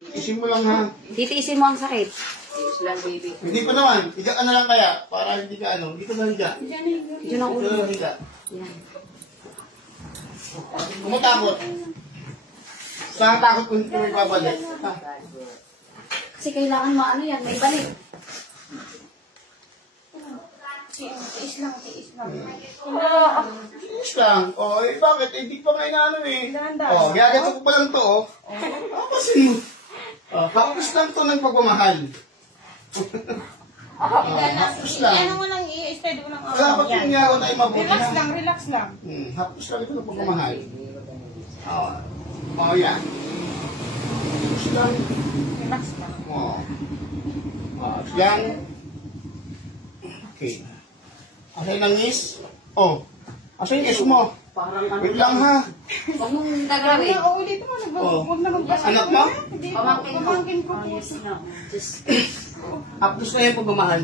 Isin mo lang ha. Titiisin mo ang sakit. Tiis lang, baby. Hindi pa naman. Higa ka na lang kaya. Para hindi ka ano. Hindi ka na higa. Diyan ang Hindi ulo. ka na higa. Yan. Kumatakot. Saan takot kung hindi may babalik? Ha? Kasi kailangan maano yan, may balik. Tiis lang, tiis lang. Tiis lang. O, eh bakit? Eh, di pa nga inaano eh. O, gagato ko pa lang to, o. Kasi, hapos lang to ng pagmamahal. Hapos lang. Ano mo lang i-steady mo lang. Dapat yung niya ako tayo mabuti Relax na. lang, relax lang. Hapos lang ito ng pagmamahal. O, yan. Hapos lang. Relax lang. O. Yan. Okay. Asa yung langis? O. Asa yung kiss mo? Parang ano. Wait lang ha. Huwag mong gagawin. Oo, ulit mo. Huwag na magpasa. Anak mo? Hindi, Pamangkin ko. pamangkin ko. Yes, no. Just Hapos na yung pagmamahal.